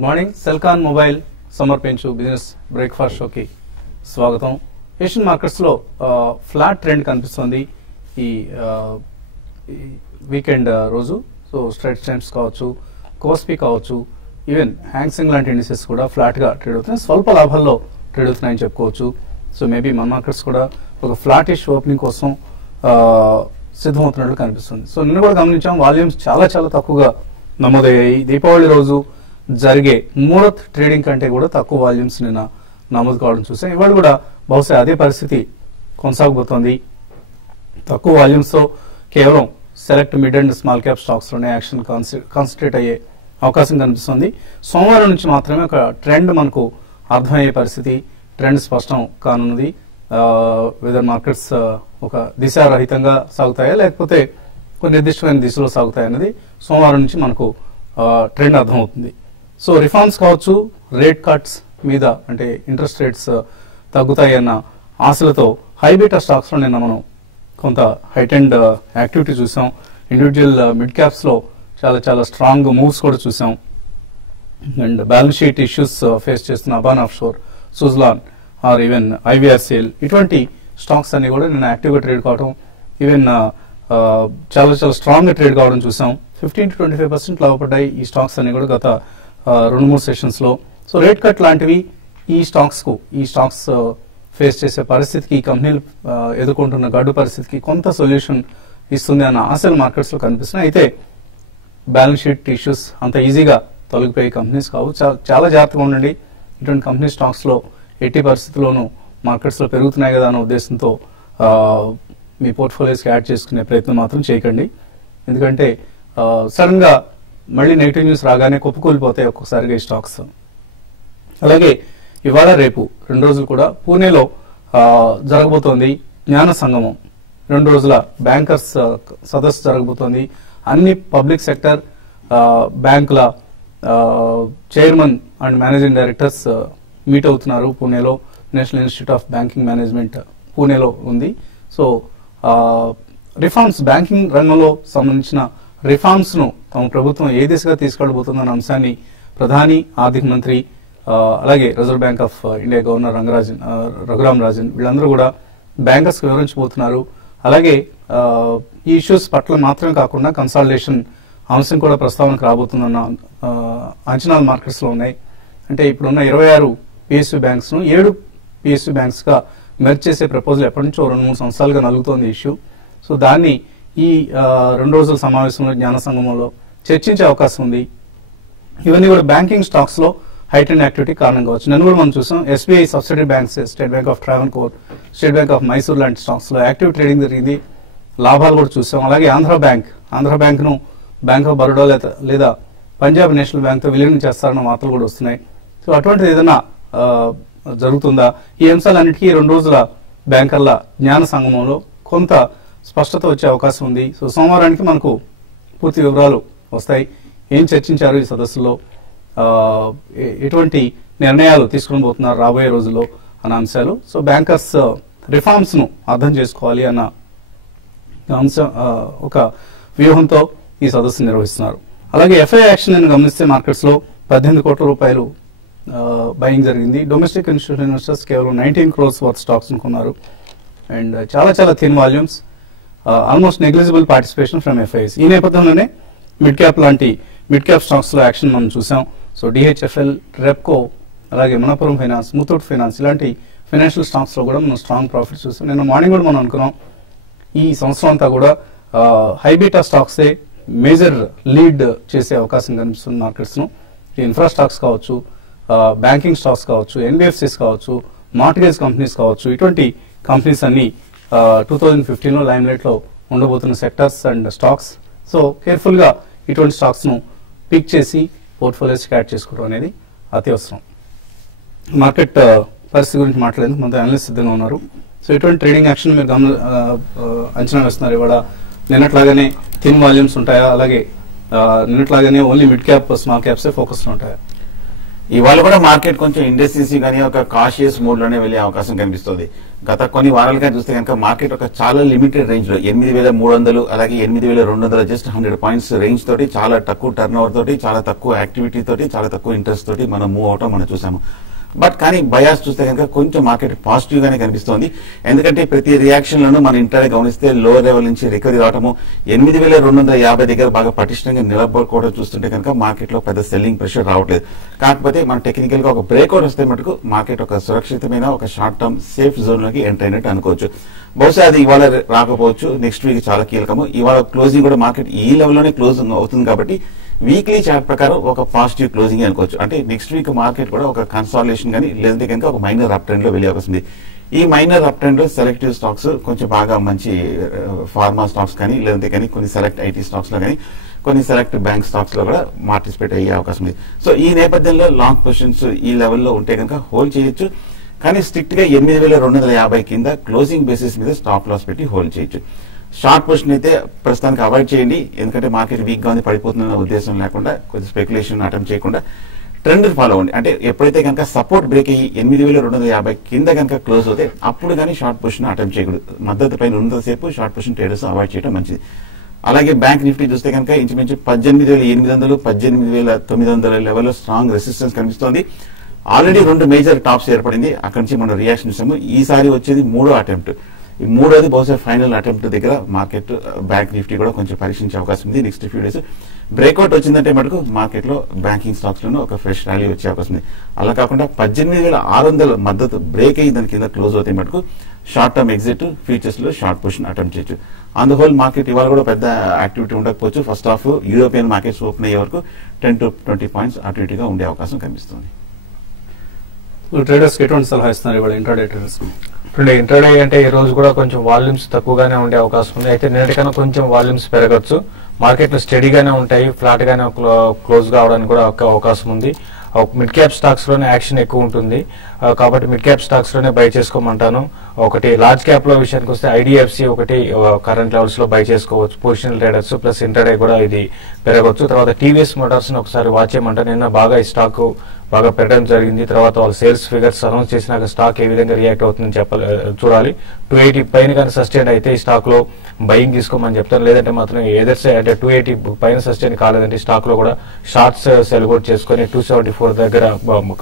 Good morning. Celkon mobile సమర్పించు business breakfast షోకి స్వాగతం. ఏషియన్ మార్కెట్స్ లో ఫ్లాట్ ట్రెండ్ కనిపిస్తుంది ఈ వీకెండ్ రోజు. సో స్ట్రైట్ ట్రెండ్స్ కావచ్చు, కోస్పీ కావచ్చు, ఈవెన్ హ్యాంగ్సింగ్ లాంటి ఇండిసెస్ కూడా ఫ్లాట్ గా ట్రేడ్ అవుతున్నాయి, స్వల్ప లాభాల్లో ట్రేడ్ అవుతున్నాయని చెప్పుకోవచ్చు. సో మేబీ మన మార్కెట్స్ కూడా ఒక ఫ్లాటిష్ ఓపెనింగ్ కోసం సిద్ధమవుతున్నట్లు కనిపిస్తుంది. సో నిన్న కూడా గమనించాం, వాల్యూమ్స్ చాలా చాలా తక్కువగా నమోదయ్యాయి. దీపావళి రోజు జరిగే ముహూర్త్ ట్రేడింగ్ కంటే కూడా తక్కువ వాల్యూమ్స్ నిన్న నమోదు కావడం చూసాం. ఇవాళ కూడా బహుశా అదే పరిస్థితి కొనసాగబోతోంది. తక్కువ వాల్యూమ్స్ తో కేవలం select mid and small cap stocks లోనే యాక్షన్ కాన్సన్ట్రేట్ అయ్యే అవకాశం కనిపిస్తుంది. సోమవారం నుంచి మాత్రమే ఒక ట్రెండ్ మనకు అర్థమయ్యే పరిస్థితి, ట్రెండ్ స్పష్టం కానున్నది. వెదర్ మార్కెట్స్ ఒక దిశారహితంగా సాగుతాయా లేకపోతే కొన్ని నిర్దిష్టమైన దిశలో సాగుతాయన్నది సోమవారం నుంచి మనకు ట్రెండ్ అర్థమవుతుంది. సో రిఫార్మ్స్ కావచ్చు, రేట్ కట్స్ మీద అంటే ఇంట్రెస్ట్ రేట్స్ తగ్గుతాయి అన్న ఆశలతో హైబీటా స్టాక్స్ లో నిన్న మనం కొంత హైటెండ్ యాక్టివిటీ చూసాం. ఇండివిజువల్ మిడ్ క్యాప్స్ లో చాలా చాలా స్ట్రాంగ్ మూవ్స్ కూడా చూసాం. And balance sheet issues face చేస్తున్న Aban Offshore, Suzlon or even IVRCL ఇటువంటి స్టాక్స్ అన్ని కూడా నిన్న యాక్టివ్ గా ట్రేడ్ కావడం, ఈవెన్ చాలా చాలా స్ట్రాంగ్ గా ట్రేడ్ కావడం చూసాం. 15 to 25% లాభపడ్డాయి ఈ స్టాక్స్ అన్ని కూడా గత 2-3 సెషన్స్ లో. సో రేట్ కట్ లాంటివి ఈ స్టాక్స్ ఫేస్ చేసే పరిస్థితికి, ఈ కంపెనీలు ఎదుర్కొంటున్న గడ్డు పరిస్థితికి కొంత సొల్యూషన్ ఇస్తుంది అన్న ఆశలు మార్కెట్స్ లో కనిపిస్తున్నాయి. అయితే బ్యాలెన్స్ షీట్ ఇష్యూస్ అంత ఈజీగా తొలగిపోయే కంపెనీస్ కావు. చాలా జాగ్రత్తగా ఉండండి. ఇటువంటి కంపెనీ స్టాక్స్ లో ఎట్టి పరిస్థితుల్లోనూ మార్కెట్స్ లో పెరుగుతున్నాయి కదా అన్న ఉద్దేశంతో మీ పోర్ట్ఫోలియోస్ కి యాడ్ చేసుకునే ప్రయత్నం మాత్రం చేయకండి. ఎందుకంటే సడన్ గా మళ్ళీ నెగిటివ్ న్యూస్ రాగానే కుప్పకూలిపోతాయి ఒక్కొక్కసారిగా ఈ స్టాక్స్. అలాగే ఇవాళ రేపు 2 రోజులు కూడా పూణేలో జరగబోతోంది జ్ఞాన సంగమం. 2 రోజుల బ్యాంకర్స్ సదస్సు జరగబోతోంది. అన్ని పబ్లిక్ సెక్టర్ బ్యాంకుల chairman and managing directors meet అవుతున్నారు పూణేలో. National institute of banking management పూణేలో ఉంది. సో రిఫార్మ్స్, బ్యాంకింగ్ రంగంలో సంబంధించిన రిఫార్మ్స్ ను తమ ప్రభుత్వం ఏ దిశగా తీసుకెళ్లబోతుందన్న అంశాన్ని ప్రధాని, ఆర్థిక మంత్రి, అలాగే reserve bank of India governor Raghuram Rajan వీళ్ళందరూ కూడా బ్యాంకర్స్ కు వివరించబోతున్నారు. అలాగే ఈ ఇష్యూస్ పట్ల మాత్రమే కాకుండా కన్సాలిడేషన్ అంశం కూడా ప్రస్తావనకు రాబోతుందన్న అంచనాలు మార్కెట్స్ లో ఉన్నాయి. అంటే ఇప్పుడున్న 26 పిఎస్యూ బ్యాంక్స్ ను 7 పిఎస్యూ బ్యాంక్స్ గా మెర్జ్ చేసే ప్రపోజల్ ఎప్పటి నుంచో 2-3 సంవత్సరాలుగా నలుగుతోంది ఇష్యూ. సో దాన్ని ఈ 2 రోజుల సమావేశంలో జ్ఞాన సంగమంలో చర్చించే అవకాశం ఉంది. ఇవన్నీ కూడా బ్యాంకింగ్ స్టాక్స్ లో హైటెండ్ యాక్టివిటీ కారణం కావచ్చు. నేను కూడా మనం చూసాం, SBI subsidiary banks, state Bank of Travancore, state Bank of Mysore లాంటి స్టాక్స్ లో యాక్టివ్ ట్రేడింగ్ జరిగింది, లాభాలు కూడా చూసాం. అలాగే ఆంధ్ర బ్యాంక్ ను బ్యాంక్ ఆఫ్ బరోడా లేదా పంజాబ్ నేషనల్ బ్యాంక్ తో విలీనం చేస్తారన్న వార్తలు కూడా వస్తున్నాయి. సో అటువంటిది ఏదైనా జరుగుతుందా? ఈ అంశాలన్నిటికీ 2 రోజుల బ్యాంకర్ల జ్ఞాన సంగమంలో కొంత స్పష్టత వచ్చే అవకాశం ఉంది. సో సోమవారానికి మనకు పూర్తి వివరాలు వస్తాయి. ఏం చర్చించారు ఈ సదస్సులో, ఎటువంటి నిర్ణయాలు తీసుకుని పోతున్నారు రాబోయే రోజుల్లో అన్న అంశాలు. సో బ్యాంకర్స్ రిఫార్మ్స్ ను అర్థం చేసుకోవాలి అన్న అంశం ఒక వ్యూహంతో ఈ సదస్సు నిర్వహిస్తున్నారు. అలాగే ఎఫ్ఐ యాక్షన్ అని గమనిస్తే మార్కెట్స్ లో 18 కోట్ల రూపాయలు బయింగ్ జరిగింది. డొమెస్టిక్ ఇన్స్టిట్యూషన్ ఇన్వెస్టర్స్ కేవలం 19 crores వర్త్ స్టాక్స్ కొన్నారు. అండ్ చాలా చాలా thin volumes, almost negligible participation from FIs. ఈ నేపథ్యంలోనే మిడ్ క్యాప్ స్టాక్స్ లో యాక్షన్ మనం చూసాం. సో డిహెచ్ఎఫ్ఎల్, రెప్కో, అలాగే మనపురం ఫైనాన్స్, ముతూట్ ఫైనాన్స్ ఇలాంటి ఫైనాన్షియల్ స్టాక్స్ లో కూడా మనం స్ట్రాంగ్ ప్రాఫిట్స్ చూసాం. నిన్న మార్నింగ్ కూడా మనం అనుకున్నాం ఈ సంవత్సరం అంతా కూడా హైబీటా స్టాక్సే మేజర్ లీడ్ చేసే అవకాశం కనిపిస్తుంది మార్కెట్స్ ను. ఇన్ఫ్రా స్టాక్స్ కావచ్చు, బ్యాంకింగ్ స్టాక్స్ కావచ్చు, ఎన్బిఎఫ్సిస్ కావచ్చు, మార్టిగేజ్ కంపెనీస్ కావచ్చు, ఇటువంటి కంపెనీస్ అన్ని 2015 లో లైమ్ లైట్ లో ఉండబోతున్న sectors and stocks. So careful గా ఇటువంటి స్టాక్స్ ను పిక్ చేసి పోర్ట్ఫోలియోస్ యాడ్ చేసుకోవడం అనేది అత్యవసరం. మార్కెట్ పరిస్థితి గురించి మాట్లాడేందుకు మనతో అనలిస్ట్ సిద్ధంగా ఉన్నారు. సో ఇటువంటి ట్రేడింగ్ యాక్షన్ మీరు అంచనా వేస్తున్నారు. ఇవాళ నిన్నట్లాగానే థిన్ వాల్యూమ్స్ ఉంటాయా, అలాగే నిన్నట్లాగానే only mid cap small caps focus ఉంటాయా? ఇవాళ కూడా మార్కెట్ కొంచెం ఇండస్ట్రీస్ గానీ ఒక కాషియస్ మోడ్ లోనే వెళ్లే అవకాశం కనిపిస్తుంది. గత కొన్ని వారాలుగా చూస్తే కనుక మార్కెట్ ఒక చాలా లిమిటెడ్ రేంజ్ లో 8,300 అలాగే 8,200 జస్ట్ 100 పాయింట్స్ రేంజ్ తోటి చాలా తక్కువ టర్న్ ఓవర్ తోటి చాలా తక్కువ యాక్టివిటీ తోటి చాలా తక్కువ ఇంట్రెస్ట్ తోటి మనం మూవ్ అవటం మనం చూసాము. బట్ కానీ బయాస్ చూస్తే కనుక కొంచెం మార్కెట్ పాజిటివ్ గానే కనిపిస్తోంది. ఎందుకంటే ప్రతి రియాక్షన్ లోనూ మనం ఇంటర్ గమనిస్తే లోవర్ లెవెల్ నుంచి రికవరీ రావటము 8,250 దగ్గర బాగా పటిష్టంగా నిలబడుకోవడం చూస్తుంటే కనుక మార్కెట్ లో పెద్ద సెల్లింగ్ ప్రెషర్ రావట్లేదు. కాకపోతే మన టెక్నికల్ గా ఒక బ్రేక్అవుట్ వస్తే మటుకు మార్కెట్ ఒక సురక్షితమైన ఒక షార్ట్ టర్మ్ సేఫ్ జోన్ లోకి ఎంటర్ అయినట్టు అనుకోవచ్చు. బహుశా అది ఇవాళ రాకపోవచ్చు, నెక్స్ట్ వీక్ చాలా కీలకము. ఇవాళ క్లోజింగ్ కూడా మార్కెట్ ఈ లెవెల్లోనే క్లోజ్ అవుతుంది కాబట్టి వీక్లీ చార్ట్ ప్రకారం ఒక పాజిటివ్ క్లోజింగ్ అనుకోవచ్చు. అంటే నెక్స్ట్ వీక్ మార్కెట్ కూడా ఒక కన్సాలిడేషన్ కానీ లేదంటే కనుక ఒక మైనర్ అప్ ట్రెండ్ లో వెళ్ళే అవకాశం ఉంది. ఈ మైనర్ అప్ ట్రెండ్ లో సెలెక్టివ్ స్టాక్స్ కొంచెం బాగా మంచి ఫార్మా స్టాక్స్ కానీ లేదంటే కానీ కొన్ని సెలెక్ట్ ఐటీ స్టాక్స్ లో కానీ కొన్ని సెలెక్ట్ బ్యాంక్ స్టాక్స్ లో కూడా పార్టిసిపేట్ అయ్యే అవకాశం ఉంది. సో ఈ నేపథ్యంలో లాంగ్ పొజిషన్స్ ఈ లెవెల్లో ఉంటే కనుక హోల్డ్ చేయొచ్చు. కానీ స్ట్రిక్ట్ గా 8,250 కింద క్లోజింగ్ బేసిస్ మీద స్టాప్ లాస్ పెట్టి హోల్డ్ చేయొచ్చు. షార్ట్ పొజిషన్ అయితే ప్రస్తుతానికి అవాయిడ్ చేయండి, ఎందుకంటే మార్కెట్ వీక్ గా ఉంది పడిపోతుందన్న ఉద్దేశం లేకుండా కొంచెం స్పెక్యులేషన్ అటెంప్ట్ చేయకుండా ట్రెండ్ ఫాలో అవ్వండి. అంటే ఎప్పుడైతే కనుక సపోర్ట్ బ్రేక్ అయ్యి 8,250 కింద కనుక క్లోజ్ అవుతే అప్పుడు కానీ షార్ట్ పొజిషన్ అటెంప్ట్ చేయకూడదు. మద్దతు పైన ఉన్నంతసేపు షార్ట్ పొజిషన్ ట్రేడర్స్ అవాయిడ్ చేయడం మంచిది. అలాగే బ్యాంక్ నిఫ్టీ చూస్తే కనుక ఇంచుమించు 18,800 18,900 లెవెల్లో స్ట్రాంగ్ రెసిస్టెన్స్ కనిపిస్తోంది. ఆల్రెడీ 2 మేజర్ టాప్స్ ఏర్పడింది, అక్కడి నుంచి మనం రియాక్షన్ ఇస్తాము. ఈసారి వచ్చేది 3వ అటెంప్ట్. ఈ 3వది బహుశా ఫైనల్ అటెంప్ట్ దగ్గర మార్కెట్ బ్యాంక్ నిఫ్టీ కూడా కొంచెం పరీక్షించే అవకాశం ఉంది. నెక్స్ట్ ఫ్యూ డేస్ బ్రేక్అవుట్ వచ్చిందంటే మటుకు మార్కెట్ లో బ్యాంకింగ్ స్టాక్స్ లోనూ ఒక ఫ్రెష్ ర్యాలీ వచ్చే అవకాశం ఉంది. అలా కాకుండా 18,600 మద్దతు బ్రేక్ అయ్యి దాని కింద క్లోజ్ అవుతాయి మటుకు షార్ట్ టర్మ్ ఎగ్జిట్ ఫ్యూచర్స్ లో షార్ట్ పొజిషన్ అటెంప్ట్ చేయొచ్చు. ఆన్ ద హోల్ మార్కెట్ ఇవాళ కూడా పెద్ద యాక్టివిటీ ఉండకపోవచ్చు. First half European markets open అయ్యే వరకు 10 to 20 పాయింట్స్ అటు ఇటుగా ఉండే అవకాశం కనిపిస్తుంది. ట్రేడర్స్ ఎటువంటి సలహా ఇస్తున్నారు ఇవాళ ఇంట్రాడే ట్రేడర్స్? ఇప్పుడు ఇంట్రాడే అంటే ఈ రోజు కూడా కొంచెం వాల్యూమ్స్ తక్కువగానే ఉండే అవకాశం ఉంది. అయితే నిన్నటికన్నా కొంచెం వాల్యూమ్స్ పెరగచ్చు. మార్కెట్లు స్టడీగానే ఉంటాయి, ఫ్లాట్ గానే క్లోజ్ కావడానికి కూడా అవకాశం ఉంది. మిడ్ క్యాప్ స్టాక్స్ లోనే యాక్షన్ ఎక్కువ ఉంటుంది కాబట్టి మిడ్ క్యాప్ స్టాక్స్ లోనే బై చేసుకోమంటాను. ఒకటి లార్జ్ క్యాప్ లో విషయానికి వస్తే ఐడిఎఫ్సి ఒకటి కరెంట్ లెవెల్స్ లో బై చేసుకోవచ్చు. పొజిషనల్ ట్రేడర్స్ ప్లస్ ఇంట్రాడే కూడా ఇది పెరగవచ్చు. తర్వాత టీవీఎస్ మోటార్స్ ని ఒకసారి వాచ్ చేయమంటాను. నిన్న బాగా ఈ స్టాక్ బాగా పెరగడం జరిగింది. తర్వాత వాళ్ళ సేల్స్ ఫిగర్స్ అనౌన్స్ చేసినాక స్టాక్ ఏ విధంగా రియాక్ట్ అవుతుందని చూడాలి. 280 పైన కానీ సస్టైన్ అయితే ఈ స్టాక్ లో బయింగ్ తీసుకోమని చెప్తాను. లేదంటే మాత్రం ఏదైతే అంటే 280 పైన సస్టైన్ కాలేదంటే స్టాక్ లో కూడా షార్ట్స్ సెల్ కూడా చేసుకుని 274 దగ్గర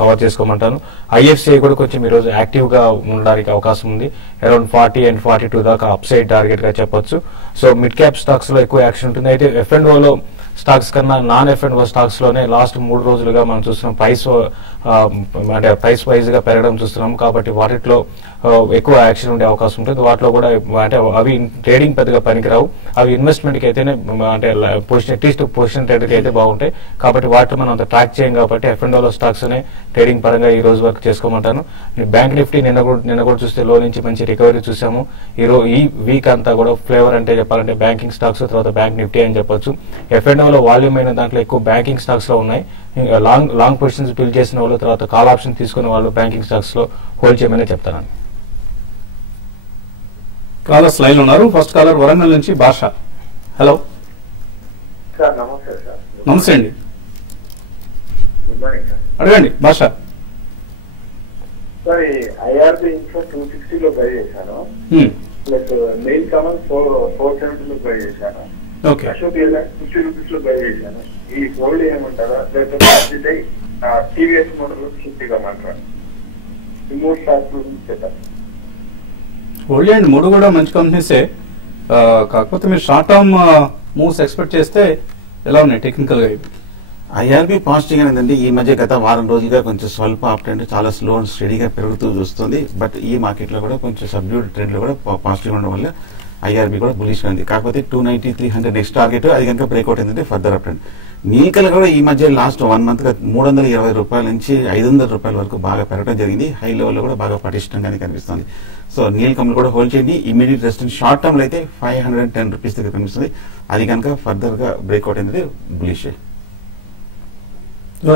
కవర్ చేసుకోమంటాను. ఐఎఫ్సిఐ కూడా కొంచెం ఈ రోజు యాక్టివ్ గా ఉండడానికి అవకాశం ఉంది. అరౌండ్ 40 and 42 దాకా అప్ సైడ్ టార్గెట్ గా చెప్పొచ్చు. సో మిడ్ క్యాప్ స్టాక్స్ లో ఎక్కువ యాక్షన్ ఉంటుంది. అయితే ఎఫ్ఎండ్ఓలో స్టాక్స్ కన్నా నాన్ ఎఫ్ఎండ్ఓ స్టాక్స్ లోనే లాస్ట్ 3 రోజులుగా మనం చూస్తున్నాం అంటే ప్రైస్ వైజ్ గా పెరగడం చూస్తున్నాం. కాబట్టి వాటిలో ఎక్కువ యాక్షన్ ఉండే అవకాశం ఉంటుంది. వాటిలో కూడా అంటే అవి ట్రేడింగ్ పెద్దగా పనికిరావు, అవి ఇన్వెస్ట్మెంట్ కి అయితేనే అంటే పొజిషన్ అట్లీస్ట్ పొజిషన్ ట్రేడర్ కి అయితే బాగుంటాయి. కాబట్టి వాటిలో మనం అంత ట్రాక్ చేయం కాబట్టి ఎఫ్ఎండ్ఓలో స్టాక్స్ అనే ట్రేడింగ్ పరంగా ఈ రోజు వరకు చేసుకోమంటాను. బ్యాంక్ నిఫ్టీ నిన్న కూడా చూస్తే లో నుంచి మంచి రికవరీ చూసాము. ఈ వీక్ అంతా కూడా ఫ్లేవర్ అంటే చెప్పాలంటే బ్యాంకింగ్ స్టాక్స్ తర్వాత బ్యాంక్ నిఫ్టీ అని చెప్పొచ్చు. ఎఫ్ఎండ్ఓలో వాల్యూమ్ అయిన దాంట్లో ఎక్కువ బ్యాంకింగ్ స్టాక్స్ లో ఉన్నాయి. లాంగ్ పొజిషన్స్ బిల్డ్ చేసిన వాళ్ళు తర్వాత కాల్ ఆప్షన్ తీసుకునే వాళ్ళు బ్యాంకింగ్ స్టాక్స్ లో హోల్డ్ చేయమని చెప్తాను. కాలర్స్ లైన్ ఉన్నారు. ఫస్ట్ కాలర్ వరంగల్ నుంచి భాష. హలో సార్, నమస్తే సార్. నమస్తే అండి, గుడ్ మార్నింగ్ సార్. అడగండి భాష. సార్, ఐఆర్బి ఇన్ఫో 260 లో బై చేశాను, ప్లస్ మెయిల్ కామన్ 470 లో బై చేశాను, అశోక్ లేలాండ్ 50 రూపీస్ లో బై చేశాను. ఈ హోల్డ్ ఏమంటారా లేకపోతే టీవీఎస్ మోడల్ షిఫ్ట్ కామంటారా? ఈ 3 స్టాక్స్ గురించి చెప్పారు. హోల్డ్ అండ్ 3 కూడా మంచి కంపెనీసే. కాకపోతే మీరు షార్ట్ టర్మ్ మూవ్స్ ఎక్స్పెక్ట్ చేస్తే ఎలా ఉన్నాయి టెక్నికల్ గా? ఐఆర్బి పాజిటివ్ గానే ఈ మధ్య గత వారం రోజులుగా కొంచెం స్వల్ప అప్ ట్రెండ్ చాలా స్లో అండ్ స్టడీగా పెరుగుతూ చూస్తుంది. బట్ ఈ మార్కెట్ లో కూడా కొంచెం సబ్డ్యూడ్ ట్రెండ్ లో కూడా పాజిటివ్ ఉండడం వల్ల ఐఆర్బి కూడా బులిష్ గా ఉంది. కాకపోతే 290 300 నెక్స్ట్ టార్గెట్, అది కనుక బ్రేక్అవుట్ ఏంటంటే ఫర్దర్ అప్ ట్రెండ్. నీల్కల్ కూడా ఈ మధ్య లాస్ట్ 1 మంత్ గా 320 రూపాయల నుంచి 500 రూపాయల వరకు బాగా పెరగడం జరిగింది. హై లెవెల్ లో కూడా బాగా పటిష్టంగానే కనిపిస్తుంది. సో నీల్కమ్ కూడా హోల్డ్ చేయండి. ఇమీడియట్ రెసిస్టెన్స్ షార్ట్ టర్మ్ లో అయితే 510 రూపీస్ దగ్గర కనిపిస్తుంది. అది కనుక ఫర్దర్ గా బ్రేక్అవుట్ ఏంటంటే బులిష్.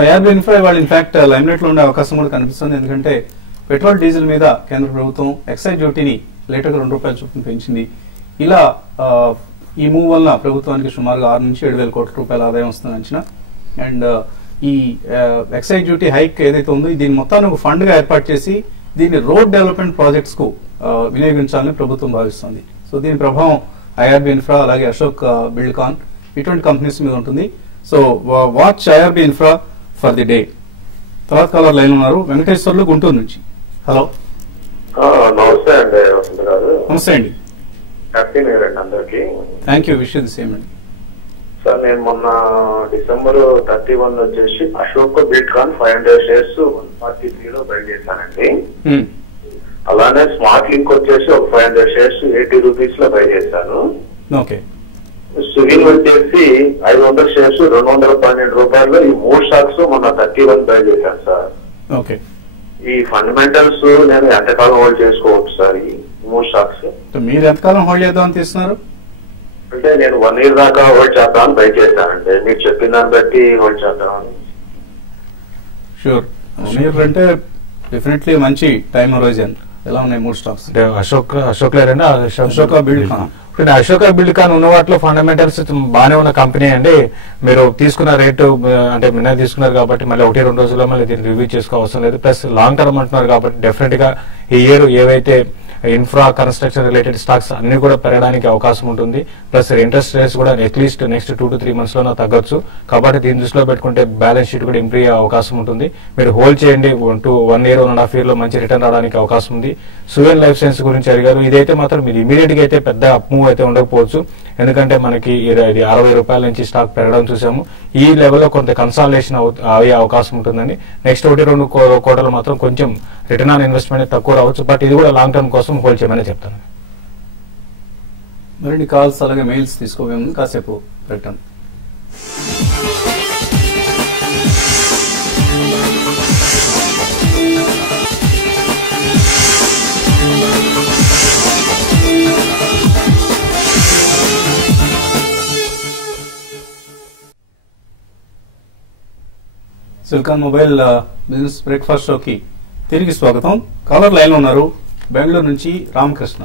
ఐఆర్బి ఇన్ఫ్రా వాళ్ళు ఇన్ఫాక్ట్ లైమ్ లైట్ లో ఉండే అవకాశం కూడా కనిపిస్తుంది. ఎందుకంటే పెట్రోల్ డీజిల్ మీద కేంద్ర ప్రభుత్వం ఎక్సైజ్ డ్యూటీని లేటర్గా 2 రూపాయల చొప్పున పెంచింది. ఇలా ఈ మూవ్ వల్ల ప్రభుత్వానికి సుమారుగా 6 నుంచి 7,000 కోట్ల రూపాయల ఆదాయం వస్తుంది అంచనా. అండ్ ఈ ఎక్సైజ్ డ్యూటీ హైక్ ఏదైతే ఉందో దీని మొత్తాన్ని ఒక ఫండ్ గా ఏర్పాటు చేసి దీన్ని రోడ్ డెవలప్మెంట్ ప్రాజెక్ట్స్ కు వినియోగించాలని ప్రభుత్వం భావిస్తుంది. సో దీని ప్రభావం ఐఆర్బి ఇన్ఫ్రా అలాగే అశోక్ బిల్డ్కాన్ ఇటువంటి కంపెనీస్ మీద ఉంటుంది. So watch IRB infra for the day. తర్వాత కాలర్ లైన్ ఉన్నారు, వెంకటేశ్వర్లు గుంటూరు నుంచి. హలో. నమస్తే అండి వసంత గారు. నమస్తే అండి. హ్యాపీ న్యూ ఇయర్ అండి అందరికి. Thank you, wish the same అండి. సార్ నేను మొన్న December 31 వచ్చేసి అశోక్ బిల్డ్కాన్ 500 షేర్స్ 143 లో బై చేశానండి. అలానే స్మార్ట్ లింక్ వచ్చేసి ఒక 500 షేర్స్ 80 రూపీస్ లో బై చేశాను. ఓకే. సుగిన్ వచ్చేసి 500 షేర్స్ 212 రూపాయలు. ఈ 3 స్టాక్స్ మొన్న 31 బై చేశాను సార్. ఓకే. ఈ ఫండమెంటల్స్ నేను ఎంతకాలం హోల్డ్ చేసుకోవచ్చు సార్ ఈ 3 స్టాక్స్? మీరు ఎంతకాలం హోల్డ్ చేద్దామని తీస్తున్నారు? అంటే నేను 1 year దాకా హోల్డ్ చేద్దామని బై చేశానంటే మీరు చెప్పిన దాన్ని బట్టి హోల్డ్ చేద్దామని. షూర్. అంటే డెఫినెట్లీ మంచి టైం హొరైజన్. ఎలా ఉన్నాయి 3 స్టాక్స్? అశోక్ లేదండి, అశోక్ బిల్డ్కాన్. అశోక్ బిల్డ్కాన్ ఉన్న వాటిలో ఫండమెంటల్స్ బాగానే ఉన్న కంపెనీ అండి. మీరు తీసుకున్న రేటు అంటే నిన్న తీసుకున్నారు కాబట్టి మళ్ళీ 1-2 రోజుల్లో మళ్ళీ దీన్ని రివ్యూ చేసుకోవాల్సిన లేదు. ప్లస్ లాంగ్ టర్మ్ అంటున్నారు కాబట్టి డెఫినెట్ గా ఈ ఇయర్ ఏవైతే ఇన్ఫ్రా కన్స్ట్రక్షన్ రిలేటెడ్ స్టాక్స్ అన్ని కూడా పెరగడానికి అవకాశం ఉంటుంది. ప్లస్ ఇంట్రెస్ట్ రేట్స్ కూడా అట్లీస్ట్ నెక్స్ట్ 2 to 3 months లోనే తగ్గొచ్చు. కాబట్టి దీని దృష్టిలో పెట్టుకుంటే బ్యాలెన్స్ షీట్ కూడా ఇంప్రూవ్ అయ్యే అవకాశం ఉంటుంది. మీరు హోల్డ్ చేయండి. 1 year 1.5 year లో మంచి రిటర్న్ రావడానికి అవకాశం ఉంది. సువెన్ లైఫ్ సైన్స్ గురించి అడిగారు. ఇదైతే మాత్రం మీరు ఇమీడియట్ గా అయితే పెద్ద అప్ మూవ్ అయితే ఉండకపోవచ్చు. ఎందుకంటే మనకి ఇది 60 రూపాయల నుంచి స్టాక్ పెరగడం చూసాము. ఈ లెవెల్లో కొంత కన్సాలిడేషన్ అయ్యే అవకాశం ఉంటుందండి. నెక్స్ట్ 1-2 quarters మాత్రం కొంచెం రిటర్న్ ఆన్ ఇన్వెస్ట్మెంట్ తక్కువ రావచ్చు. బట్ ఇది కూడా లాంగ్ టర్మ్ కోసం హోల్డ్ చేయమని చెప్తాను. మరిన్ని కాల్స్ అలాగే మెయిల్స్ తీసుకోవే ముందు కాసేపు return. Celkon mobile business breakfast షోకి తిరిగి స్వాగతం. కాలర్ లైన్ ఉన్నారు, బెంగళూరు నుంచి రామకృష్ణ.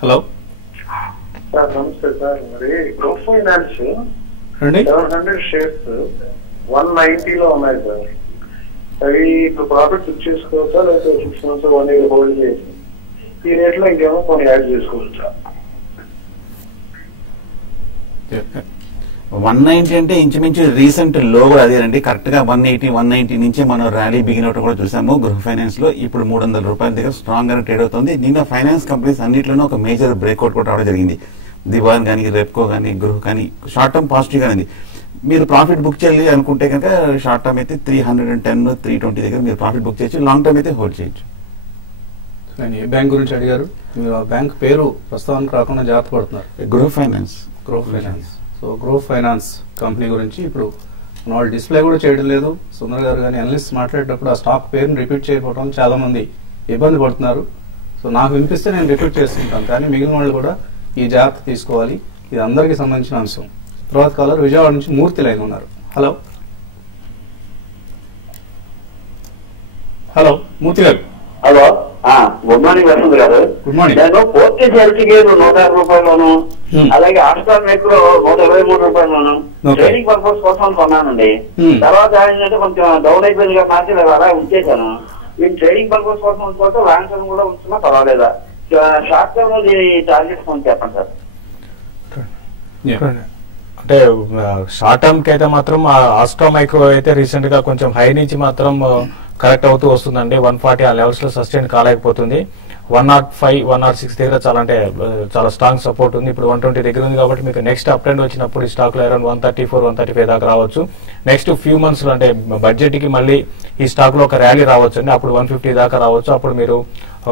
Hello sir. నమస్తే సార్. మరి గ్రూప్ ఫైనాన్స్ 700 షేర్స్ 190 లో ఉన్నాయి సార్. అవి ఇప్పుడు ప్రాఫిట్ బుక్ చేసుకోవచ్చా లేకపోతే 6 months 1 year హోల్డ్ చేసి ఈ రేట్ లో ఇంకేమో కొన్ని యాడ్ చేసుకోవచ్చా? 190 అంటే ఇంచుమించు రీసెంట్ లో కూడా అదేనండి. కరెక్ట్ గా 180-190 నుంచి మనం ర్యాలీ బిగిన్ అవటం కూడా చూసాము. గృహ ఫైనాన్స్ లో ఇప్పుడు 300 రూపాయల దగ్గర స్ట్రాంగ్ గా ట్రేడ్ అవుతుంది. నిన్న ఫైనాన్స్ కంపెనీస్ అన్నింటిలోనూ ఒక మేజర్ బ్రేక్అవుట్ కూడా రావడం జరిగింది. దివాన్ కానీ, రెప్కో కానీ, గృహ కానీ షార్ట్ టర్మ్ పాజిటివ్ గా ఉంది. మీరు ప్రాఫిట్ బుక్ చేయాలి అనుకుంటే కనుక షార్ట్ టర్మ్ అయితే 310-320 దగ్గర మీరు ప్రాఫిట్ బుక్ చేయొచ్చు. లాంగ్ టర్మ్ అయితే హోల్డ్ చేయొచ్చు. ఏ బ్యాంక్ గురించి అడిగారు? మీరు ఆ బ్యాంక్ పేరు ప్రస్తావనకు రాకుండా జాగ్రత్త పడుతున్నారు. గృహ finance. So group finance company గురించి ఇప్పుడు వాళ్ళు డిస్ప్లే కూడా చేయడం లేదు. సుందర్ గారు కానీ అనలిస్ట్ మాట్లాడేటప్పుడు ఆ స్టాక్ పేరును రిపీట్ చేయకపోవడం చాలా మంది ఇబ్బంది పడుతున్నారు. సో నాకు వినిపిస్తే నేను రిపీట్ చేస్తుంటాను, కానీ మిగిలిన వాళ్ళు కూడా ఈ జాగ్రత్త తీసుకోవాలి. ఇది అందరికీ సంబంధించిన అంశం. తర్వాత కాలర్ విజయవాడ నుంచి మూర్తి లైన్ ఉన్నారు. హలో హలో మూర్తి గారు. హలో, గుడ్ మార్నింగ్ వసంత్ గారు. Good morning. నేను పూర్తి హెల్త్ 150 రూపాయలను, అలాగే ఆస్టార్ మెట్రో 123 రూపాయలను ట్రేడింగ్ పర్పస్ కోసం కొన్నానండి. తర్వాత ఏంటంటే కొంచెం డౌన్ అయిపోయింది కాబట్టి అలా ఉంచేశాను. ఈ ట్రేడింగ్ పర్పస్ కోసం ఉంచుకోవచ్చు, లాంగ్ టర్మ్ కూడా ఉంచుకున్నా పర్వాలేదా? షార్ట్ టర్మ్ టార్గెట్స్ కొంచెం చెప్పండి సార్. అంటే షార్ట్ టర్మ్ కి అయితే మాత్రం ఆస్ట్రా మైక్రో అయితే రీసెంట్ గా కొంచెం హై నుంచి మాత్రం కరెక్ట్ అవుతూ వస్తుందండి. 140 ఆ లెవెల్స్ లో సస్టైన్ కాలేకపోతుంది. 105, 106 దగ్గర చాలా స్ట్రాంగ్ సపోర్ట్ ఉంది. ఇప్పుడు 120 దగ్గర ఉంది కాబట్టి మీకు నెక్స్ట్ అప్ ట్రెండ్ వచ్చినప్పుడు ఈ స్టాక్ లో అరౌండ్ 134, 135 దాకా రావచ్చు. నెక్స్ట్ ఫ్యూ మంత్స్ లో అంటే బడ్జెట్ కి మళ్ళీ ఈ స్టాక్ లో ఒక ర్యాలీ రావచ్చు అండి. అప్పుడు 150 దాకా రావచ్చు. అప్పుడు మీరు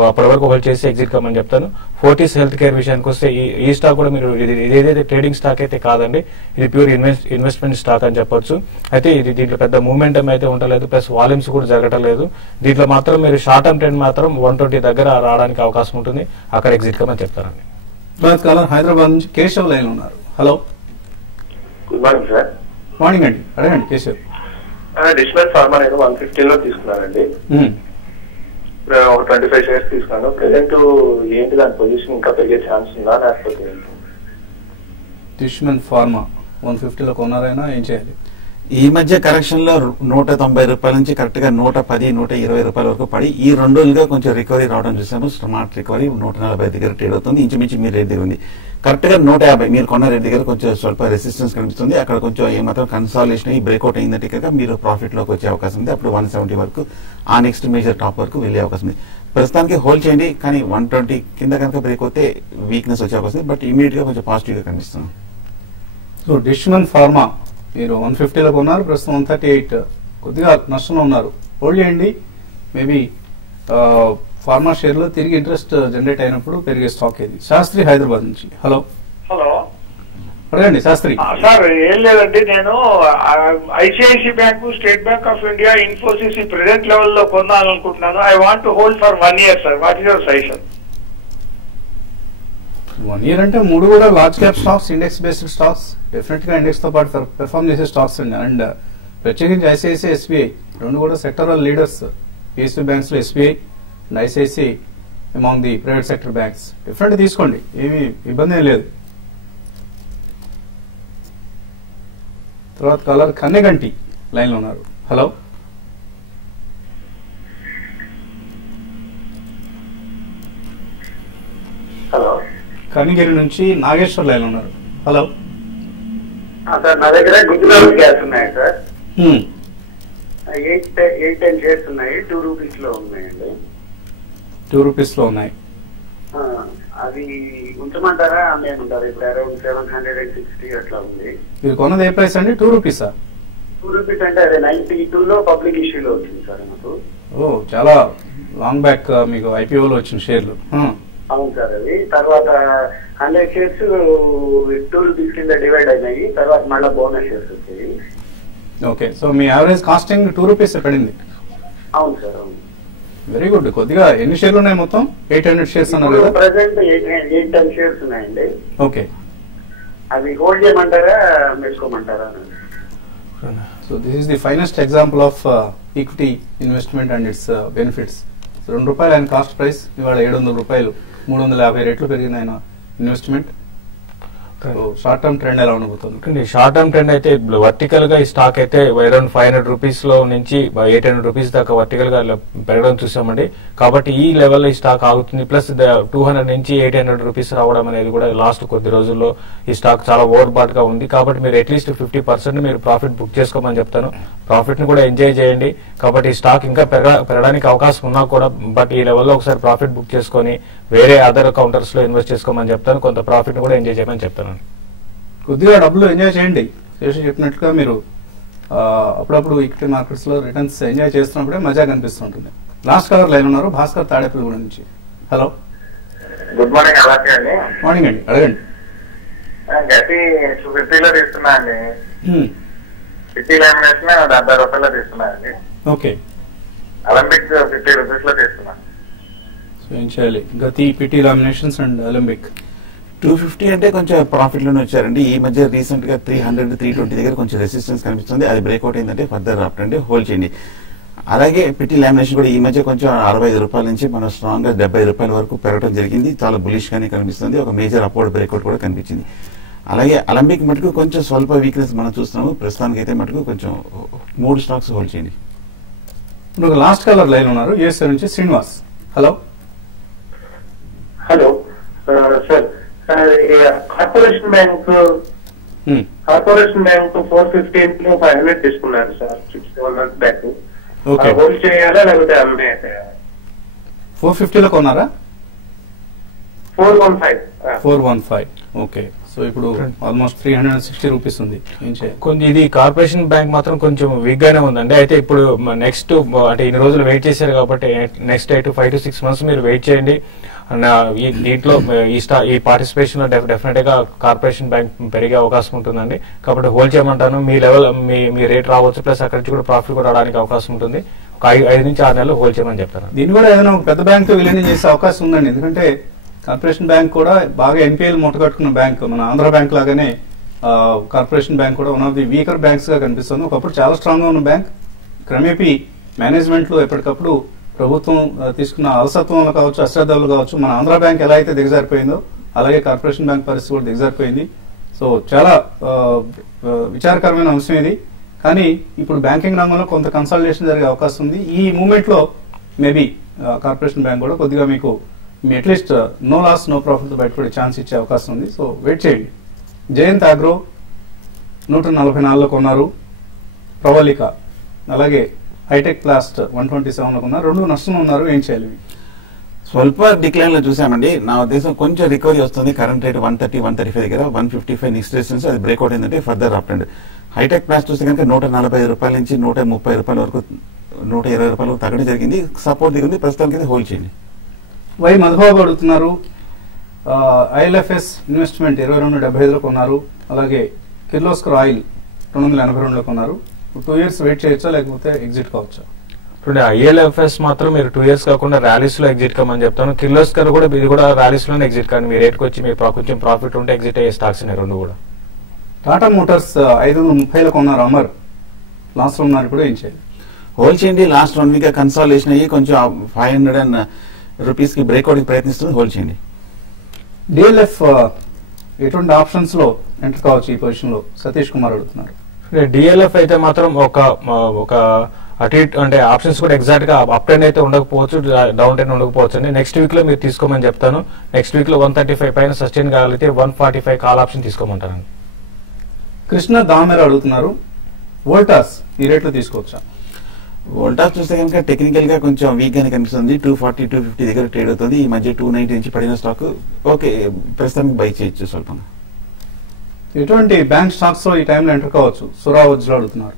అప్పటి వరకు హోల్డ్ చేసి ఎగ్జిట్ కమ్మని చెప్తాను. ఫోర్టీస్ హెల్త్ కేర్ విషయానికి వస్తే ఈ స్టాక్ కూడా మీరు ఇదేదైతే ట్రేడింగ్ స్టాక్ అయితే కాదండి, ఇది ప్యూర్ ఇన్వెస్ట్మెంట్ స్టాక్ అని చెప్పొచ్చు. అయితే ఇది దీంట్లో పెద్ద మూవ్మెంటం అయితే ఉండలేదు, ప్లస్ వాల్యూమ్స్ కూడా జరగటం లేదు. దీంట్లో మాత్రం మీరు షార్ట్ టర్మ్ ట్రెండ్ మాత్రం 120 దగ్గర రావడానికి అవకాశం ఉంటుంది. అక్కడ ఎగ్జిట్ కమ్మని చెప్తారండి. హైదరాబాద్ నుంచి కేశవ్ లైన్ ఉన్నారు. Hello, good morning sir. Morning అండి, అడగండి కేశవ్. డిస్మెల్ ఫార్మా నేను 115 లో తీసుకున్నానండి. ఒక 25 షేర్స్ తీసుకున్నాను. ప్రెసెంట్ ఏంటి దాని పొజిషన్, ఇంకా పెరిగే ఛాన్స్ ఉందా లేకపోతే? డిస్మెల్ ఫార్మా 150 లో కొన్నారైనా ఏం చేయాలి? ఈ మధ్య కరెక్షన్ లో 190 రూపాయల నుంచి కరెక్ట్ గా 110, 120 రూపాయల వరకు పడి ఈ 2 రోజులుగా కొంచెం రికవరీ రావడం చూసాము. స్మార్ట్ రికవరీ 140 దగ్గర ట్రేడ్ అవుతుంది. ఇంచుమించు మీ రేట్ దగ్గర ఉంది. కరెక్ట్ గా 150 మీరు కొన్న రేట్ దగ్గర కొంచెం స్వల్ప రెసిస్టెన్స్ కనిపిస్తుంది. అక్కడ కొంచెం ఏమాత్రం కన్సాలిడేషన్ అయ్యి బ్రేక్అవుట్ అయిందంటే కనుక మీరు ప్రాఫిట్ లోకి వచ్చే అవకాశం ఉంది. అప్పుడు 170 వరకు ఆ నెక్స్ట్ మేజర్ టాప్ వరకు వెళ్లే అవకాశం ఉంది. ప్రస్తుతానికి హోల్డ్ చేయండి, కానీ 120 కింద కనుక బ్రేక్ అవుతే వీక్నెస్ వచ్చే అవకాశం ఉంది. బట్ ఇమీడియట్ గా కొంచెం పాజిటివ్ గా కనిపిస్తుంది. సో డిష్మన్ ఫార్మా మీరు 150లో కొన్నారు, ప్రస్తుతం 138 కొద్దిగా నష్టంలో ఉన్నారు. హోల్డ్ చేయండి. మేబీ ఫార్మా షేర్ లో తిరిగి ఇంట్రెస్ట్ జనరేట్ అయినప్పుడు పెరిగే స్టాక్ ఇది. శాస్త్రి హైదరాబాద్ నుంచి. హలో హలో అడగండి శాస్త్రి. సార్ ఏం లేదండి, నేను ICICI bank, State Bank of India, Infosys present level లో కొనాలనుకుంటున్నాను. I want to hold for 1 year sir. What is your suggestion? 1 year అంటే 3 కూడా large cap stocks, index based stocks, definite గా ఇండెక్స్ తో పాటు పెర్ఫార్మ్ చేసే స్టాక్స్ అండి. అండ్ ప్రత్యేకించి ఐసిఐసి, ఎస్బీఐ రెండు కూడా సెక్టరల్ లీడర్స్. పిఎస్యూ బ్యాంక్స్ లో SBI and ICICI among the private sector banks. Definite తీసుకోండి, ఏమీ ఇబ్బంది ఏం లేదు. తర్వాత కలర్ కన్నెగంటి లైన్ లో ఉన్నారు. హలో హలో కనిగిరి నుంచి నాగేశ్వర్ లైన్ లో ఉన్నారు. హలో సార్, నా దగ్గర గుజరాత్ గ్యాస్ ఉన్నాయి సార్. 8-10 షేర్స్ ఉన్నాయి. 2 రూపీస్ లో ఉన్నాయండి. 2 రూపీస్ లో ఉన్నాయి. అది ఉంచమంటారా అమ్మేయమంటారా? ఇప్పుడు అరౌండ్ 760 అట్లా ఉంది. మీరు కొన్నది ఏ ప్రైస్ అండి? 2 రూపీసా? 2 రూపీస్ అంటే అదే 92 లో పబ్లిక్ ఇష్యూలో వచ్చింది సార్ నాకు. ఓ, చాలా లాంగ్ బ్యాక్ మీకు ఐపీఓలో వచ్చిన షేర్లు. అవును సార్. అది తర్వాత 100 షేర్స్ 2 రూపీస్ కింద డివైడ్ అయినాయి. తర్వాత మళ్ళీ బోనస్ షేర్స్ వచ్చాయి. ఓకే, సో మీ యావరేజ్ కాస్టింగ్ 2 రూపీస్ పడింది. అవును సార్, అవును. Very good. కొద్దిగా ఎన్ని షేర్లు ఉన్నాయి మొత్తం? 800 షేర్స్ అన్నారు కదా? ప్రెసెంట్ 8-10 షేర్స్ ఉన్నాయండి. ఓకే, అవి హోల్డ్ చేయమంటారా వేసుకోమంటారా? So this is the finest example of equity investment and its benefits. ₹2 ఆయన కాస్ట్ ప్రైస్, ఇవాళ ₹700, 350 రేట్లు పెరిగింది ఆయన ఇన్వెస్ట్మెంట్. షార్ట్ టర్మ్ ట్రెండ్ ఎలా ఉండబోతుంది? షార్ట్ టర్మ్ ట్రెండ్ అయితే వర్టికల్ గా ఈ స్టాక్ అయితే అరౌండ్ 500 రూపీస్ లో నుంచి 800 రూపీస్ దాకా వర్టికల్ గా పెరగడం చూసామండి. కాబట్టి ఈ లెవెల్లో ఈ స్టాక్ ఆగుతుంది. ప్లస్ 200 నుంచి 800 రూపీస్ రావడం అనేది కూడా లాస్ట్ కొద్ది రోజుల్లో ఈ స్టాక్ చాలా ఓవర్ బాట్ గా ఉంది. కాబట్టి మీరు అట్లీస్ట్ 50% మీరు ప్రాఫిట్ బుక్ చేసుకోమని చెప్తాను. ప్రాఫిట్ ని కూడా ఎంజాయ్ చేయండి. కాబట్టి ఈ స్టాక్ ఇంకా పెరగడానికి అవకాశం ఉన్నా కూడా బట్ ఈ లెవెల్లో ఒకసారి ప్రాఫిట్ బుక్ చేసుకొని వేరే అదర్ కౌంటర్స్ లో ఇన్వెస్ట్ చేసుకోమని చెప్తాను. కొంత ప్రాఫిట్ ని కూడా ఎంజాయ్ చేయమని చెప్తాను. కొద్దిగా డబ్బులు ఎంజాయ్ చేయండి. శేషు చెప్పినట్టుగా మీరు అప్పుడప్పుడు ఈక్విటీ మార్కెట్స్ లో రిటర్న్స్ ఎంజాయ్ చేస్తున్నప్పుడే మజా కనిపిస్తుంటుంది. లాస్ట్ కలర్ లైన్ ఉన్నారు భాస్కర్ తాడేపల్లి నుంచి. Hello, good morning. అలాగే అండి. మార్నింగ్ అండి, అడగండి. గట్టి 250లో తీసుకున్నా అండి. సిటీ లామినేషన్ ₹70 తీసుకున్నా అండి. ఓకే, అలంబిక్ 50 రూపీస్ లో తీసుకున్నా. సో ఏం చేయాలి? గతి, పిటి లామినేషన్స్ అండ్ అలంబిక్ 250 అంటే కొంచెం ప్రాఫిట్ లోనే వచ్చారండి. ఈ మధ్య రీసెంట్ గా 300, 320 దగ్గర కొంచెం రెసిస్టెన్స్ కనిపిస్తుంది. అది బ్రేక్అవుట్ అయిందంటే ఫర్దర్ అప్ అండి, హోల్డ్ చేయండి. అలాగే పిటి లామినేషన్ కూడా ఈ మధ్య కొంచెం ₹65 నుంచి మనం స్ట్రాంగ్ గా ₹70 వరకు పెరగడం జరిగింది. చాలా బులిష్ గానే కనిపిస్తుంది. ఒక మేజర్ అప్వర్డ్ బ్రేక్అవుట్ కూడా కనిపించింది. అలాగే అలంబిక్ మటుకు కొంచెం స్వల్ప వీక్నెస్ మనం చూస్తున్నాము. ప్రస్తుతానికి అయితే మటుకు కొంచెం 3 స్టాక్స్ హోల్డ్ చేయండి. ఇప్పుడు లాస్ట్ కలర్ లైన్ ఉన్నారు యూఎస్ఏ నుంచి Srinivas. Hello hello sir, corporation bank 450 500 తీసుకున్నారు సార్ 6 months బ్యాక్. హోల్డ్ చేయాలా లేకపోతే అమ్మేయాలా? 450లో కొన్నారా? 415. ఓకే, సో ఇప్పుడు ఆల్మోస్ట్ 360 రూపీస్ ఉంది. ఏం చేయాలి? కొంచెం ఇది కార్పొరేషన్ బ్యాంక్ మాత్రం కొంచెం వీక్ గానే ఉందండి. అయితే ఇప్పుడు నెక్స్ట్ అంటే ఇన్ని రోజులు వెయిట్ చేశారు కాబట్టి నెక్స్ట్ 5 to 6 months మీరు వెయిట్ చేయండి. దీంట్లో ఈ పార్టిసిపేషన్ లో డెఫినెట్ గా కార్పొరేషన్ బ్యాంక్ పెరిగే అవకాశం ఉంటుందండి. కాబట్టి హోల్డ్ చేయమంటాను. మీ లెవెల్ మీ రేట్ రావచ్చు, ప్లస్ అక్కడి నుంచి కూడా ప్రాఫిట్ కూడా రావడానికి అవకాశం ఉంటుంది. ఒక 5 నుంచి 6 నెలలు హోల్డ్ చేయమని చెప్తాను. దీన్ని కూడా ఏదైనా ఒక పెద్ద బ్యాంక్ విలీనం చేసే అవకాశం ఉందండి. ఎందుకంటే కార్పొరేషన్ బ్యాంక్ కూడా బాగా ఎన్పిఎల్ మూటగట్టుకున్న బ్యాంక్. మన ఆంధ్ర బ్యాంక్ లాగానే కార్పొరేషన్ బ్యాంక్ కూడా one of the weaker banks గా కనిపిస్తుంది. ఒకప్పుడు చాలా స్ట్రాంగ్ గా ఉన్న బ్యాంక్ క్రమేపీ మేనేజ్మెంట్ లో ఎప్పటికప్పుడు ప్రభుత్వం తీసుకున్న అలసత్వంలో కావచ్చు, అశ్రద్ధలు కావచ్చు, మన ఆంధ్ర బ్యాంక్ ఎలా అయితే దిగజారిపోయిందో అలాగే కార్పొరేషన్ బ్యాంక్ పరిస్థితి కూడా దిగజారిపోయింది. సో చాలా విచారకరమైన అంశం ఇది. కానీ ఇప్పుడు బ్యాంకింగ్ రంగంలో కొంత కన్సల్టేషన్ జరిగే అవకాశం ఉంది. ఈ మూమెంట్ లో మేబీ కార్పొరేషన్ బ్యాంక్ కూడా కొద్దిగా మీకు at least no loss no profit బయటపడే ఛాన్స్ ఇచ్చే అవకాశం ఉంది. సో వెయిట్ చేయండి. జయంత్ అగ్రో 144లో కొన్నారు, ప్రవళిక అలాగే హైటెక్ ప్లాస్ట్ 127లో కొన్నారు, రెండు నష్టంలో ఉన్నారు. ఏం చేయాలి? స్వల్ప డిక్లైన్ లో చూసామండి. నా ఉద్దేశం కొంచెం రికవరీ వస్తుంది. కరెంట్ రేట్ 130, 135 దగ్గర 155 నెక్స్ట్ రెసిస్టెన్స్, అది బ్రేక్అవుట్ అయిందంటే ఫర్దర్ అప్ ట్రెండ్. హైటెక్ ప్లాస్ చూస్తే కనుక 145 రూపాయల నుంచి 130 రూపాయల వరకు 120 రూపాయల వరకు తగ్గడం జరిగింది. సపోర్ట్ దిగింది, ప్రస్తుతానికి హోల్డ్ చేయండి. వై మధుబాబు అడుగుతున్నారు, ఐఎల్ఎఫ్ఎస్ ఇన్వెస్ట్మెంట్ 22.75లో కొన్నారు, అలాగే కిర్లోస్కర్ ఆయిల్ 282లో కొన్నారు. 2 years వెయిట్ చేయొచ్చా లేకపోతే ఎగ్జిట్ కావచ్చా? ఇప్పుడు ఐఎల్ఎఫ్ఎస్ మాత్రం మీరు 2 years కాకుండా ర్యాలీస్ లో ఎగ్జిట్ కమ్మని చెప్తాను. కిర్లోస్కర్ కూడా ఇది కూడా ర్యాలీస్ లోనే ఎగ్జిట్ కానీ మీ రేట్కి వచ్చి మీరు కొంచెం ప్రాఫిట్ ఉంటే ఎగ్జిట్ అయ్యే స్టాక్స్ ఉన్నాయి రెండు కూడా. టాటా మోటార్స్ 530లో కొన్నారు, అమర్ లాస్ట్ లో ఉన్నారు, ఇప్పుడు ఏం చేయాలి? హోల్డ్ చేయండి. లాస్ట్ 1 week కన్సాలిడేషన్ అయ్యి కొంచెం 500 రూపీస్ కి బ్రేక్అవుట్ ప్రయత్నిస్తుంది, హోల్డ్ చేయండి. డిఎల్ఎఫ్ ఎటువంటి ఆప్షన్స్ లో ఎంటర్ కావచ్చు ఈ పొజిషన్ లో? సతీష్ కుమార్ అడుగుతున్నారు. డిఎల్ఎఫ్ అయితే మాత్రం ఒక అటు ఇటు అంటే ఆప్షన్స్ కూడా ఎగ్జాక్ట్ గా అప్ ట్రెండ్ అయితే ఉండకపోవచ్చు, డౌన్ ట్రెండ్ ఉండకపోవచ్చు అండి. నెక్స్ట్ వీక్ లో మీరు తీసుకోమని చెప్తాను. నెక్స్ట్ వీక్ లో 135 పైన సస్టైన్ కాగలిగితే 145 కాల్ ఆప్షన్ తీసుకోమంటారండి. కృష్ణ దామెర అడుగుతున్నారు, వోల్టాస్ ఈ రేట్లో తీసుకోవచ్చా? వోల్టాస్ చూస్తే కనుక టెక్నికల్ గా కొంచెం వీక్ గానే కనిపిస్తుంది. 240, 250 దగ్గర ట్రేడ్ అవుతుంది. ఈ మధ్య 290 నుంచి పడిన స్టాక్ ఓకే, ప్రస్తుతానికి బై చేయొచ్చు స్వల్పంగా. ఎటువంటి బ్యాంక్ స్టాక్స్ లో ఈ టైంలో ఎంటర్ కావచ్చు? సురావజ్ లో అడుగుతున్నారు.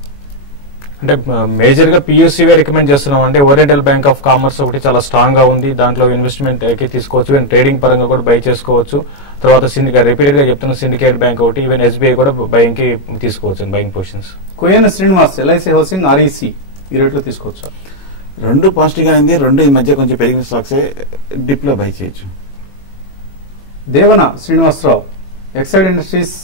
అంటే మేజర్ గా పియూసీవే రికమెండ్ చేస్తున్నాం. అంటే ఓరియంటల్ బ్యాంక్ ఆఫ్ కామర్స్ ఒకటి చాలా స్ట్రాంగ్ గా ఉంది, దాంట్లో ఇన్వెస్ట్మెంట్ కి తీసుకోవచ్చు, ఈవెన్ ట్రేడింగ్ పరంగా కూడా బై చేసుకోవచ్చు. తర్వాత రిపీటెడ్ గా చెప్తున్న సిండికేట్ బ్యాంక్ ఒకటి, ఈవెన్ ఎస్బీఐ కూడా బయింగ్ కి తీసుకోవచ్చు, buying positions. Koyna Srinivas LIC housing REC ఈ రేట్లో తీసుకోవచ్చా? రెండు పాజిటివ్ గా ఉంది, రెండు ఈ మధ్య కొంచెం పెరిగిన స్టాక్స్ డిప్ లో బై చేయొచ్చు. Devana Srinivasarao Exide Industries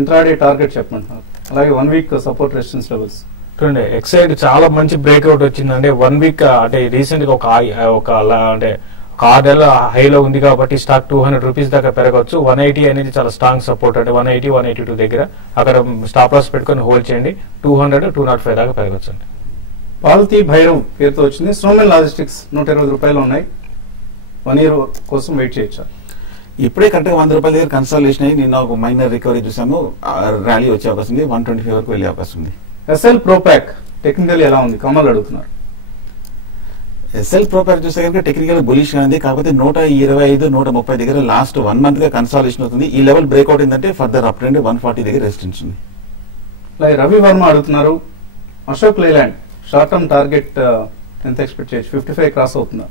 intraday target చెప్పమంటున్నారు, అలాగే 1 week సపోర్ట్ రెసిస్టెన్స్ లెవెల్స్. చూడండి ఎక్సైడ్ చాలా మంచి బ్రేక్అవుట్ వచ్చిందంటే 1 week అంటే రీసెంట్ గా ఒక అంటే 6 నెలల హైలో ఉంది కాబట్టి స్టాక్ 200 రూపీస్ దాకా పెరగవచ్చు. 180 అనేది చాలా స్ట్రాంగ్ సపోర్ట్, అంటే 180, 182 దగ్గర అక్కడ స్టాప్ లాస్ పెట్టుకుని హోల్డ్ చేయండి. 200, 205 దాకా పెరగచ్చు అండి. పాల్తీ భైరవ్ పేరుతో వచ్చింది. స్నోమెన్ లాజిస్టిక్స్ 120 రూపాయలు ఉన్నాయి, 1 year కోసం వెయిట్ చేయొచ్చా? ఇప్పుడే కరెక్ట్ గా 100 రూపాయల దగ్గర కన్సల్టేషన్ అయ్యి నిన్న ఒక మైనర్ రికవరీ చూసాము, ర్యాలీ వచ్చే అవకాశం ఉంది, 125 వరకు వెళ్ళే అవకాశం ఉంది. ఎస్ఎల్ ప్రోపాక్ టెక్నికల్ ఎలా ఉంది? కమల్ అడుగుతున్నారు. ఎస్ఎల్ ప్రోపాక్ చూస్తే కనుక టెక్నికల్ బులిష్ గా ఉంది, కాకపోతే 125, 130 దగ్గర లాస్ట్ 1 month గా కన్సల్టేషన్ అవుతుంది. ఈ లెవెల్ బ్రేక్అవుట్ ఏంటంటే ఫర్దర్ అప్ ట్రెండ్ 140 దగ్గర రెసిస్టెన్స్ ఉంది. అలాగే రవి వర్మ అడుగుతున్నారు, Ashok Leyland short term target ఎంత ఎక్స్పెక్ట్ చేయొచ్చు? 55 క్రాస్ అవుతుందా?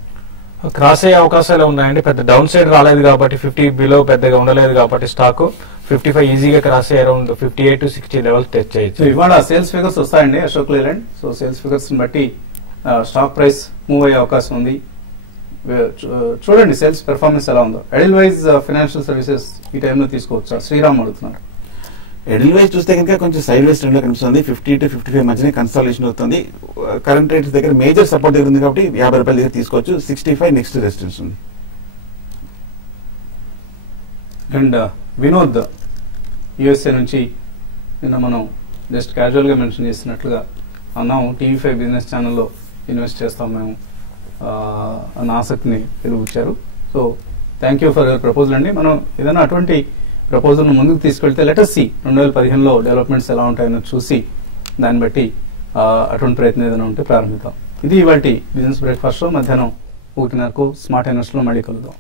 క్రాస్ అయ్యే అవకాశాలు ఉన్నాయండి. పెద్ద డౌన్ సైడ్ రాలేదు కాబట్టి 50 బిలో పెద్దగా ఉండలేదు కాబట్టి స్టాక్ 55 ఈజీగా క్రాస్ అయ్యి అరౌండ్ 58 to 60 లెవెల్ టెస్ట్ చేయొచ్చు. ఇవాళ సేల్స్ ఫిగర్స్ వస్తాయండి Ashok Leyland. So sales figures బట్టి స్టాక్ ప్రైస్ మూవ్ అయ్యే అవకాశం ఉంది. చూడండి సేల్స్ పెర్ఫార్మెన్స్ ఎలా ఉందో. ఎడిల్వైజ్ ఫైనాన్షియల్ సర్వీసెస్ ఈ టైంలో తీసుకోవచ్చా? శ్రీరామ్ అడుగుతున్నారు. ఎడిల్వైజ్ చూస్తే కనుక కొంచెం సైడ్ వేస్ ట్రెండ్ లో కనిపిస్తుంది. 50 to 55 మధ్యనే కన్సల్టేషన్ అవుతుంది. కరెంట్ రేట్స్ దగ్గర మేజర్ సపోర్ట్ దగ్గర ఉంది కాబట్టి 50 రూపాయల దగ్గర తీసుకోవచ్చు. 65 నెక్స్ట్ రెసిస్టెన్స్ ఉంది. అండ్ వినోద్ యుఎస్ఏ నుంచి నిన్న మనం జస్ట్ క్యాజువల్ గా మెన్షన్ చేసినట్లుగా అన్నాం, TV5 బిజినెస్ ఛానల్లో ఇన్వెస్ట్ చేస్తాం మేము అన్న ఆసక్తిని వెలుగుచ్చారు. So thank you for your proposal అండి. మనం ఏదైనా అటువంటి ప్రపోజల్ ముందుకు తీసుకెళ్తే లెటర్ సి 2015లో డెవలప్మెంట్స్ ఎలా ఉంటాయని చూసి దాన్ని బట్టి అటువంటి ప్రయత్నం ఏదైనా ఉంటే ప్రారంభిద్దాం. ఇది ఇవాల్టి బిజినెస్ బ్రేక్ఫాస్ట్ లో మధ్యాహ్నం 1:30 స్మార్ట్ ఇన్వెస్ట్ లో మళ్ళీ కలుద్దాం.